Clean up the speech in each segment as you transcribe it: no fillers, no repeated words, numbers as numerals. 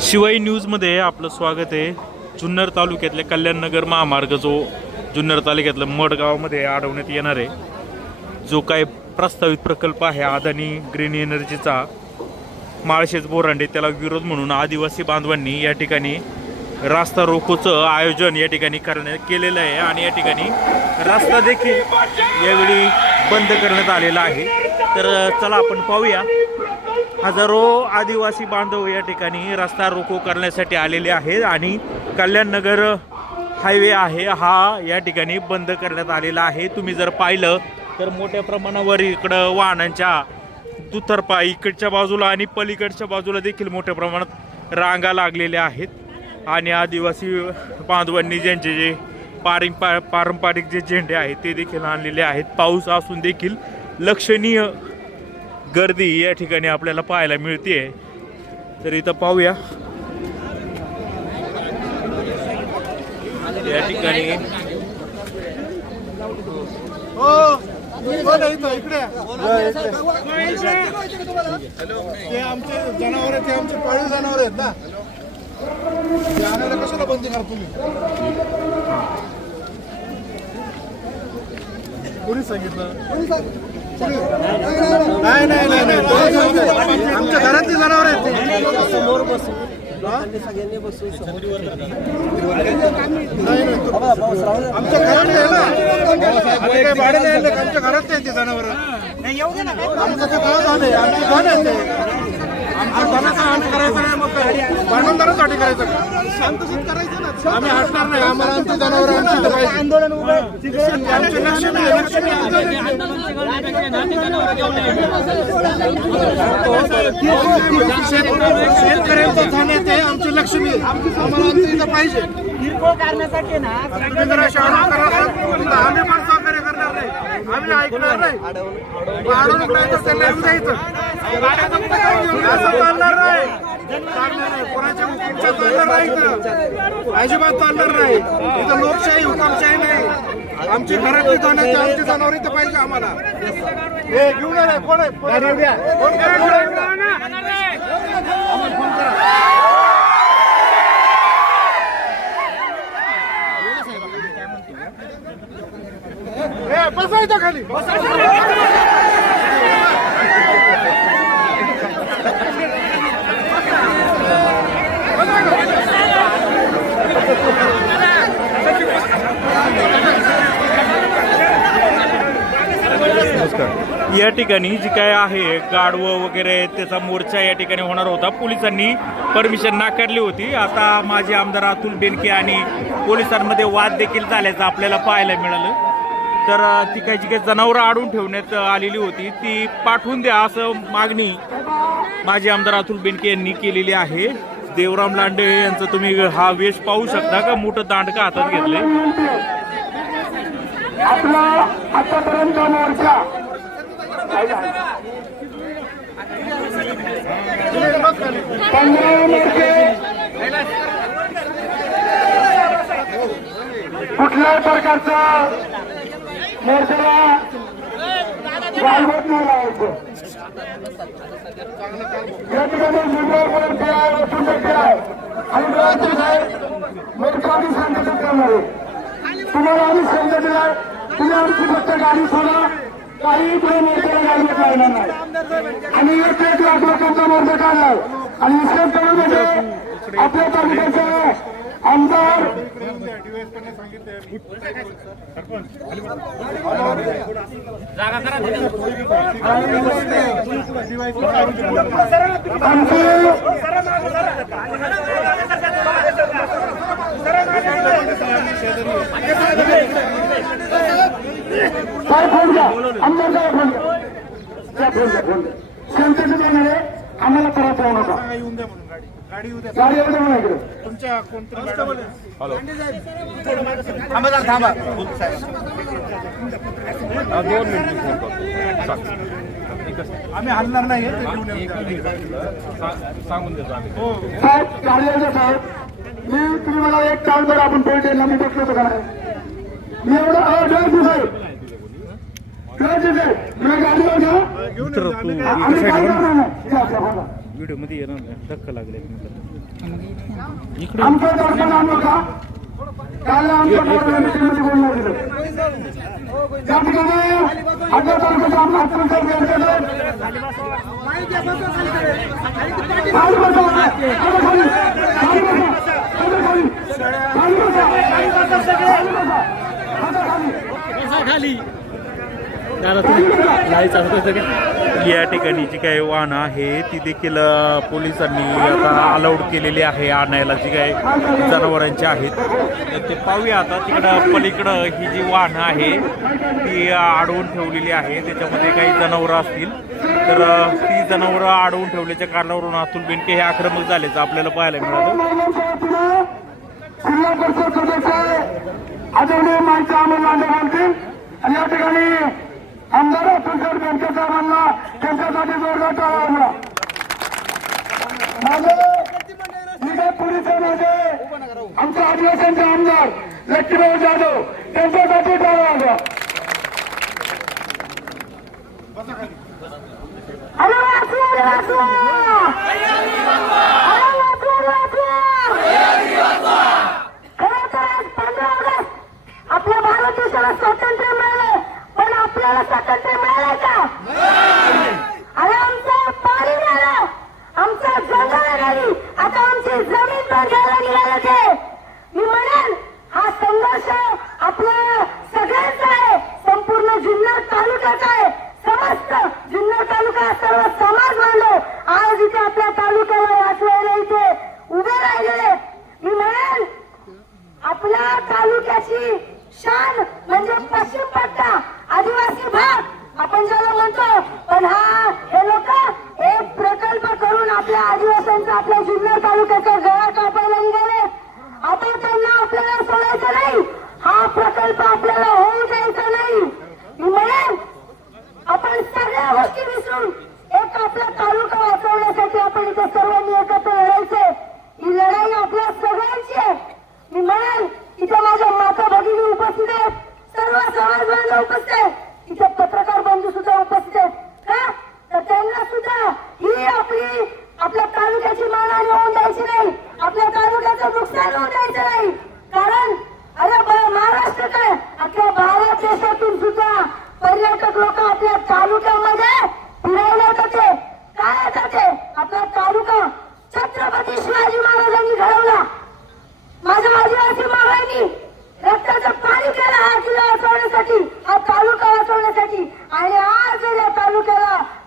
शिवाई न्यूजमध्ये आपलं स्वागत आहे। जुन्नर तालुक्यातल्या कल्याणनगर महामार्ग जो जुन्नर तालुक्यातल्या मडगावमध्ये अडवण्यात येणार आहे, जो काय प्रस्तावित प्रकल्प आहे अदानी ग्रीन एनर्जीचा माळशेज बोरांडे, त्याला विरोध म्हणून आदिवासी बांधवांनी या ठिकाणी रास्ता रोकोचं आयोजन या ठिकाणी केलेलं आहे आणि या ठिकाणी रस्ता देखील यावेळी बंद करण्यात आलेला आहे। तर चला आपण पाहूया, हजारो आदिवासी बांधव या ठिकाणी रस्ता रोको करण्यासाठी आलेले आहेत आणि कल्याणनगर हायवे आहे हा या ठिकाणी बंद करण्यात आलेला आहे। तुम्ही जर पाहिलं तर मोठ्या प्रमाणावर इकडं वाहनांच्या दुतर्फा इकडच्या बाजूला आणि पलीकडच्या बाजूला देखील मोठ्या प्रमाणात रांगा लागलेल्या आहेत आणि आदिवासी बांधवांनी ज्यांचे जे पारंपरिक जे झेंडे आहेत ते देखील आणलेले आहेत। पाऊस असून देखील लक्षणीय गर्दी या ठिकाणी आपल्याला पाहायला मिळते। तर इथं पाहूया, या ठिकाणी इकडे ते आमचे जनावर आहेत, ते आमचे पाळीव जनावर आहेत ना, ते आणायला कशाला बंदी करा तुम्ही? कोणी सांगितलं? नाही नाही नाही नाही, आमच्या घरातली जनावर आहेत ते समोर बसू सगळ्यांनी बसू आमच्या घरात आहे ना, काही भाडे नाही, आमच्या घरात नाही ते जनावर, आमचं ते गाव झालंय, आमची घर आहे ते, आमच्या घराचं आम्ही करायचं नाही, मग भांडणदारासाठी करायचं का? शांतशीत करायचं ना, आम्ही हटणार नाही, आम्हाला आमची जनावर आंदोलन शेतकऱ्यांचं झाले ते आमची लक्ष्मी, आम्हाला आमचं इथं पाहिजे किरकोळ करण्यासाठी ना, तुम्ही जर अशा आम्ही पण सहकार्य करणार नाही, आम्ही ऐकणार नाही, अडवणूक नाही तर त्यांना येऊन द्यायचं, असं चालणार नाही, चालणार नाही, कोणाच्या हुकुमच्या चालणार नाही, अजिबात चालणार नाही, इथं लोकशाही हुकुमशाही नाही, आमची घरातली जाण्याची आमची जनावर इथं पाहिजे आम्हाला। हे घेऊन आले कोण आहे? बसायचं खाली, या ठिकाणी जी काय आहे गाढवं वगैरे त्याचा मोर्चा या ठिकाणी होणार होता, पोलिसांनी परमिशन नाकारली होती। आता माजी आमदार अतुल बेनके आणि पोलिसांमध्ये वाद देखील झाल्याचं आपल्याला पाहायला मिळालं। तर ती काही जी काही जनावरं अडवून ठेवण्यात आलेली होती ती पाठवून द्या असं मागणी माजी आमदार अतुल बेनके यांनी केलेली आहे। देवराम लांडे यांचा तुम्ही हा वेश पाहू शकता का, मोठं दांडका हातात घेतले। आपला आतापर्यंत मोर्चा कुठल्याही प्रकारचा मोर्चाला गालबोट नाही लावायचं। या ठिकाणी मुंबईमध्ये आहे, वसुंधरा आहे आणि गुजराती आहे, मोर्चा आम्ही संघटित करणार आहे। तुम्हाला आम्ही संघ दिलाय, तुम्ही आमची फक्त गाडी सोडा, काही पुढे मोर्चाला गालबोट लावणार नाही। आणि 1 लाख लोकांचा मोर्चा काढलाय आणि विशेष करून म्हणजे आपल्या तालुक्याचे आमदार काय फोन घ्या, आमदार काय फोन घ्या, फोन घ्या, शांततेत येणार आहे, आम्हाला त्रास होऊ नका, गाडी येऊ द्या म्हणा इकडे तुमच्या कोणतरी थांबा 2 मिनिट आम्ही हलणार नाही, सांगून देतो आम्ही। साहेब कार्यालय साहेब, मी तुम्ही मला एक काम करा, आपण पोलीस स्टेशनला मी बसलो होतो का नाही, मी एवढा साहेब व्हिडिओ मध्ये येणार धक्का लागले। इकडे आमच्या दर्शन आणू का काल आमच्या मीटिंगमध्ये बोलणं दिलं त्या ठिकाणी आपल्या तालुक्याच्या आमदार साहेब या ठिकाणी जी काही वाहनं आहे ती देखील पोलिसांनी आता अलाउड केलेली आहे आणायला, जी काही जनावरांची आहेत. तर ते पाहूया आता तिकडं पलीकडं ही जी वाहनं आहे ती अडवून ठेवलेली आहे. त्याच्यामध्ये काही जनावरं असतील तर ती जनावरं अडवून ठेवल्याच्या कारणावरून अतुल बेनके हे आक्रमक झाल्याचं आपल्याला पाहायला मिळालं. जिल्हा परिषद सदस्य आदरणीय माहिती अमोल बोलतील आणि या ठिकाणी आमदार अतुल बेनके साहेबांना त्यांच्यासाठी जोरदार टाळा वाजवा. माझे पोलीस आमचे आदिवासींचे आमदार लक्ष्मीराव जाधव त्यांच्यासाठी टाळा वाजवा. आपल्या भारत देशाला स्वातंत्र्य मिळालं, पण आपल्याला स्वातंत्र्य मिळालं का? अरे आमचं पाणी मिळालं, आमचं जंगल झाली, आता आमची जमीन पण घ्यायला निघालं ते. मी म्हणेन हा संघर्ष आपल्या सगळ्यांचा आहे, संपूर्ण जुन्नर तालुक्याचा आहे. समस्त जुन्नर तालुका सर्व समाज बांधव आज इथे आपल्या तालुक्याला वाचवायला इथे उभे राहिलेले. मी म्हणेन आपल्या तालुक्याची शान म्हणजे पश्चिम पट्टा आदिवासी भाग आपण ज्याला म्हणतो, पण हे लोक एक प्रकल्प करून आपल्या आदिवासींचा आपल्या जुन्नर तालुक्याचा गळा कापायला निघाले. आता त्यांना आपल्याला सोडायचं नाही, हा प्रकल्प आपल्याला होऊ द्यायचा नाही. मी म्हणेन आपण सगळ्या गोष्टी विसरून एक आपला तालुका वाचवण्यासाठी आपण इथे सर्वांनी एकत्र लढायचे. ही लढाई आपल्या सगळ्यांची आहे. मी म्हणेन इथे माझ्या माता भगिनी उपस्थित आहेत, सर्व समाज बांधव उपस्थित आहेत, इथे पत्रकार बंधू सुद्धा उपस्थित आहेत. का तर त्यांना सुद्धा ही आपल्या तालुक्याची मानहानी होऊन द्यायची नाही, आपल्या तालुक्याचं नुकसान होऊन द्यायचं नाही. कारण अरे महाराष्ट्र काय आपल्या भारत देशातून सुद्धा पर्यटक लोक आपल्या तालुक्यामध्ये फिरायला येतात. काय येतात? आपला तालुका छत्रपती शिवाजी महाराजांनी घडवला. माझ्या आदिवासी मागांनी रक्ताचं पाणी केलं हा किल्ला वाचवण्यासाठी, हा तालुका वाचवण्यासाठी. आणि आज जर या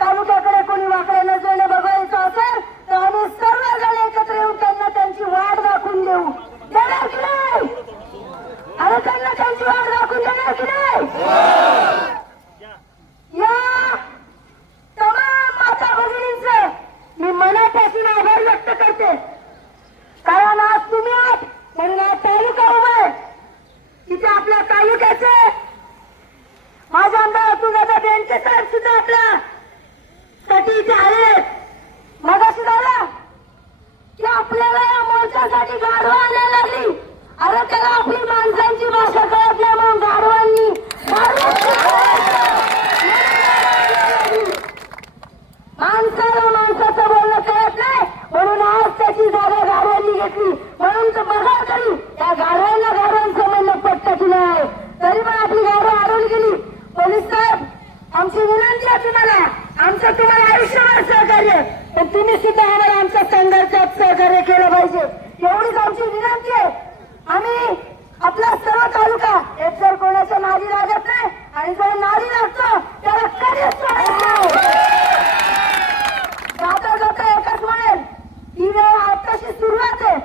तालुक्याकडे कोणी वाकडे नजरेने बघायचं असेल तर आम्ही सर्वजण एकत्र येऊन त्यांना त्यांची वाट दाखवून देणार की नाही? अरे त्यांना त्यांची वाट दाखवून देणार की नाही? या तमाम माता भगिनींचं मी मनापासून आभार व्यक्त करते. कारण आज तुम्ही आहात म्हणून हा तालुका उभा आहे. तिथे आपल्या तालुक्याचे माझे आमदार अतुल बेनके साहेब सुद्धा आपल्या साठी इथे आले. मगाशी झालं की आपल्याला या मोर्चासाठी गाढवा आणायला लागली. अरे त्याला आपली माणसांची भाषा कळत नाही म्हणून गाढवांनी माणसाला माणसाचं बोलणं कळत नाही म्हणून आज त्याची जागा गाढवांनी घेतली. म्हणून तर बघा तरी या गाढवांना गाढवांचं म्हणणं पटतं की नाही, तरी पण आपली गाढवा अडवली गेली. पोलीस साहेब आमची विनंती आहे तुम्हाला, आमचं तुम्हाला आयुष्यभर सहकार्य, पण तुम्ही सुद्धा आम्हाला आमच्या संघर्षात सहकार्य केलं पाहिजे एवढीच आमची विनंती आहे. आम्ही आपला सर्व तालुका एक जर कोणाच्या नादी लागत नाही आणि जो नादी लागतो त्याला कधीच सोडायचं जाता जाता एकच म्हणेल ही वेळ आताशी सुरुवात आहे,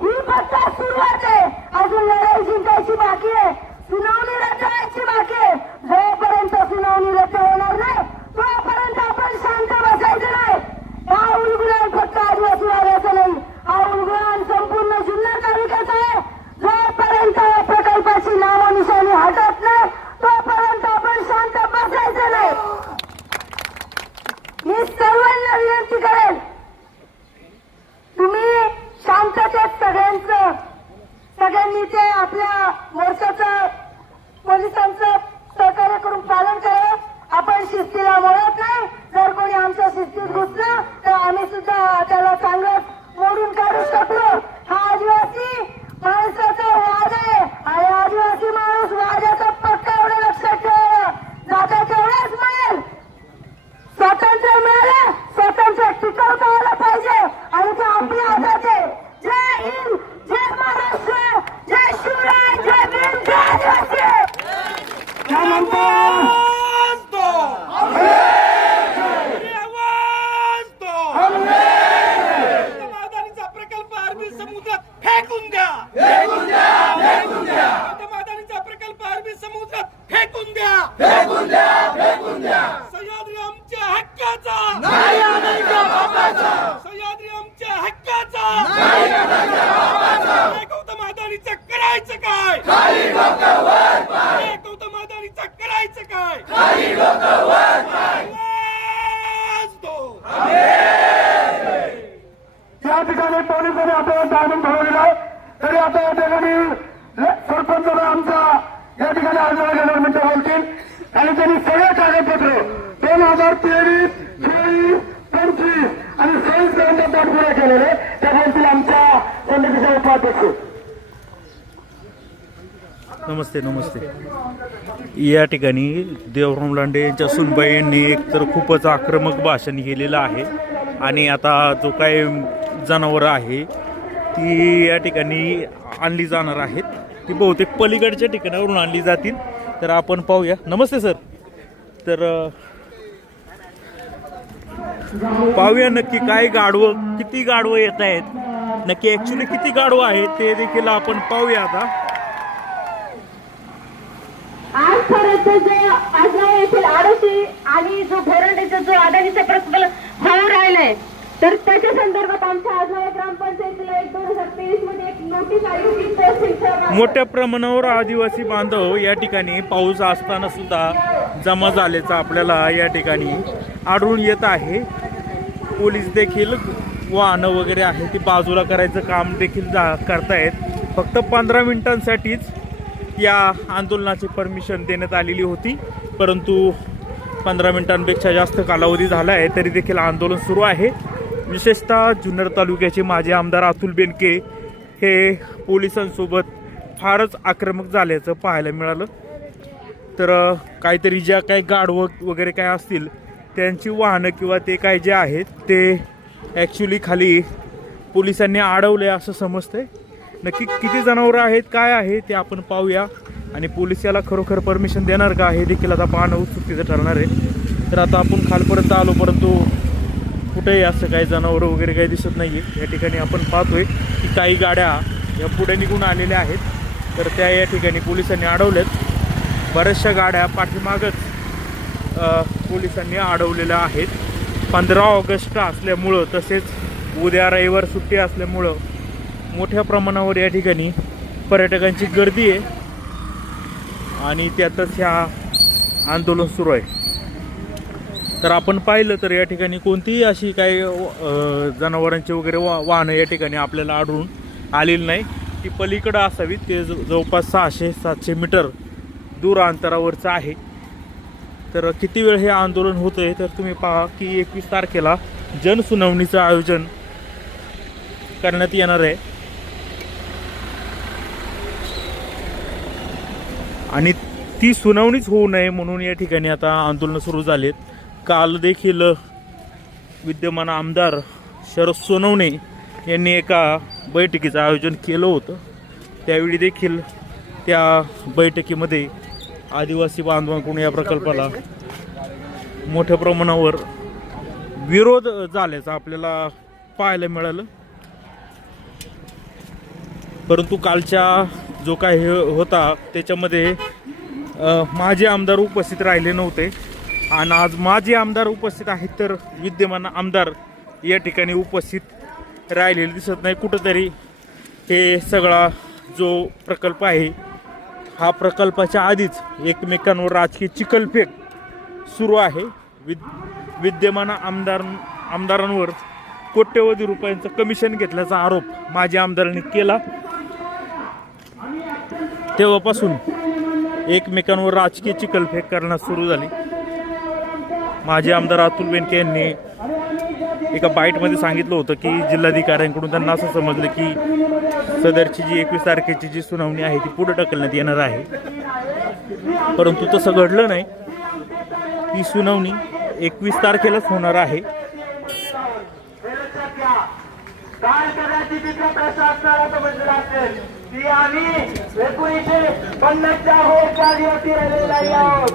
ही फक्त सुरुवात आहे. अजून लढाई जिंकायची बाकी आहे, सुनावणी रचवायची बाकी आहे. जोपर्यंत सुनावणी रद्द होणार नाही तोपर्यंत आपण शांत बसायचं नाही. हा उलगुलान फक्त आदिवासी भागाचा नाही, हा उलगुलान संपूर्ण जुन्नर तालुक्याचा आहे. जोपर्यंत या प्रकल्पाची नामनिशाणी हटत नाही तोपर्यंत आपण शांत बसायचं नाही. मी सर्वांना विनंती करेन तुम्ही शांततेत सगळ्यांनी ते आपल्या मोर्चाचं पोलिसांचं सहकार्य करून पालन करावं. आपण शिस्तीला मोडत नाही, जर कोणी आमच्या शिस्तीत घुसलं तर आम्ही सुद्धा त्याला चांगलं मोडून काढू शकतो. फेकून द्या गौतम अदानीचा प्रकल्प अरबी समुद्रात फेकून द्या सह्याद्री आमच्या हक्काचा सह्याद्री आमच्या हक्काचा गौतम अदानीचं करायचं काय गौतम अदानीचं करायचं काय या ठिकाणी पोलिसांनी आपल्याला टायमिंग ठरवलेला आहे तरी आता या ठिकाणी सरपंच आमचा या ठिकाणी अर्धा मिनिटं बोलतील आणि त्यांनी सगळे कागदपत्र 2023, 24, 25 आणि 26 पर्यंत पाठपुरा केलेले त्या बोलतील आमच्या समितीचे उपाध्यक्ष. नमस्ते. या ठिकाणी देवराम लांडे यांच्या सुनबाई यांनी एकतर खूपच आक्रमक भाषण केलेलं आहे आणि आता जो काही जनावरं आहे ती या ठिकाणी आणली जाणार आहेत. ती बहुतेक पलीकडच्या ठिकाणावरून आणली जातील. तर आपण पाहूया. नमस्ते सर. तर पाहूया नक्की काय गाढवं, किती गाढवं येत आहेत, नक्की ॲक्च्युली किती गाढवं आहेत ते देखील आपण पाहूया. आता आजपर्यंत जो आजरा येथील आडोशी आणि जो भोरंडेचा जो अदानीचा प्रकल्प होऊन राहिलाय तर त्याच्या संदर्भात आमच्या आजरा ग्रामपंचायतीला 2023 मध्ये एक नोटीस आली होती. मोठ्या प्रमाणावर आदिवासी बांधव या ठिकाणी पाऊस असताना सुद्धा जमा झाल्याचं आपल्याला या ठिकाणी आढळून येत आहे. पोलीस देखील वाहनं वगैरे आहे ती बाजूला करायचं काम देखील करतायत. फक्त 15 मिनिटांसाठीच या आंदोलनाची परमिशन देण्यात आलेली होती, परंतु 15 मिनिटांपेक्षा जास्त कालावधी झाला आहे तरी देखील आंदोलन सुरू आहे. विशेषतः जुन्नर तालुक्याचे माजी आमदार अतुल बेनके हे पोलिसांसोबत फारच आक्रमक झाल्याचं पाहायला मिळालं. तर काहीतरी ज्या काही गाढवं वगैरे काय असतील त्यांची वाहनं किंवा ते काय जे आहेत ते ॲक्च्युली खाली पोलिसांनी अडवले असं समजतंय. नक्की किती जनावरं आहेत काय आहे ते आपण पाहूया आणि पोलीस याला खरोखर परमिशन देणार का हे देखील आता पाहणं उत्सुकतेचं ठरणार आहे. तर आता आपण खालपर्यंत आलो परंतु कुठेही असं काही जनावरं वगैरे काही दिसत नाही आहे. या ठिकाणी आपण पाहतोय की काही गाड्या या पुढे निघून आलेल्या आहेत तर त्या या ठिकाणी पोलिसांनी अडवल्यात. बऱ्याचशा गाड्या पाठीमागच पोलिसांनी अडवलेल्या आहेत. 15 ऑगस्ट असल्यामुळं तसेच उद्या रविवार सुट्टी असल्यामुळं मोठ्या प्रमाणावर या ठिकाणी पर्यटकांची गर्दी आहे आणि त्यातच ह्या आंदोलन सुरू आहे. तर आपण पाहिलं तर या ठिकाणी कोणतीही अशी काही जनावरांची वगैरे वाहनं या ठिकाणी आपल्याला आढळून आलेली नाही. ती पलीकडं असावी. ते जवळपास 600-700 मीटर दूर अंतरावरचं आहे. तर किती वेळ हे आंदोलन होतं आहे तर तुम्ही पहा की 21 तारखेला जनसुनावणीचं आयोजन करण्यात येणार आहे आणि ती सुनावणीच होऊ नये म्हणून या ठिकाणी आता आंदोलनं सुरू झालेत. काल देखील विद्यमान आमदार शरद सोनवणे यांनी एका बैठकीचं आयोजन केलं होतं. त्यावेळी देखील त्या बैठकीमध्ये आदिवासी बांधवांकडून या प्रकल्पाला मोठ्या प्रमाणावर विरोध झाल्याचं आपल्याला पाहायला मिळालं. परंतु कालच्या जो काही होता त्याच्यामध्ये माजी आमदार उपस्थित राहिले नव्हते आणि आज माजी आमदार उपस्थित आहेत तर विद्यमान आमदार या ठिकाणी उपस्थित राहिलेले दिसत नाही. कुठंतरी हे सगळा जो प्रकल्प आहे हा प्रकल्पाच्या आधीच एकमेकांवर राजकीय चिखलफेक सुरू आहे. विद्यमान आमदारांवर कोट्यवधी रुपयांचं कमिशन घेतल्याचा आरोप माजी आमदारांनी केला. तेव्हापासून एकमेकांवर राजकीय चिखलफेक करण्यास सुरू झाली. माजी आमदार अतुल बेनके यांनी एका बाईटमध्ये सांगितलं होतं की जिल्हाधिकाऱ्यांकडून त्यांना असं समजलं की सदरची जी 21 तारखेची जी सुनावणी आहे ती पुढे ढकलण्यात येणार आहे, परंतु तसं घडलं नाही. ही सुनावणी 21 तारखेलाच होणार आहे. काय करायची तिथला प्रश्न असणार असं म्हटलं असेल की आम्ही 1950च्या होळीच्या आदिवासी राहिलेले आहोत.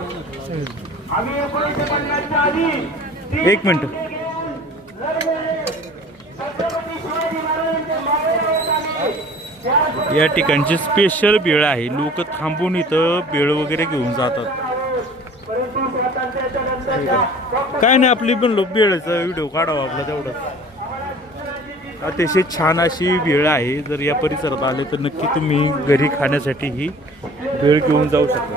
आम्ही 1950च्या आधी एक मिनिट. छत्रपती शिवाजी महाराजांचे मावळे आहोत. या ठिकाणची स्पेशल भेळ आहे. लोक थांबून इथं भेळ वगैरे घेऊन जातात. काय नाही, आपली बनलो भेळचा व्हिडिओ काढावा आपला तेवढंच. अतिशय छान अशी भेळ आहे. जर या परिसरात आले तर नक्की तुम्ही घरी खाण्यासाठी ही भेळ घेऊन जाऊ शकता.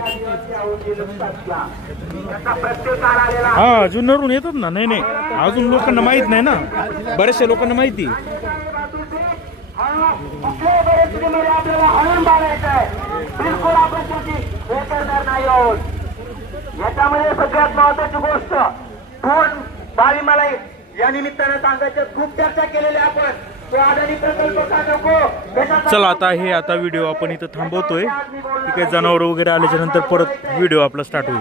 हा, जुन्नरहून येतात ना. नाही अजून लोकांना माहित नाही ना, बऱ्याचशा लोकांना माहिती. कुठल्याही परिस्थितीमध्ये आपल्याला हळून बाळगायचं आहे. बिलकुल आपण त्याची हे करणार नाही आहोत. याच्यामध्ये सगळ्यात महत्वाची गोष्ट फोन भावी मला या निमित्तानं सांगायचं. खूप चर्चा केलेली आपण तो अदानी प्रकल्प का नको. चला आता व्हिडिओ आपण इथं थांबवतोय. ठीक आहे, जनावर वगैरे आल्याच्या नंतर परत व्हिडिओ आपला स्टार्ट होईल.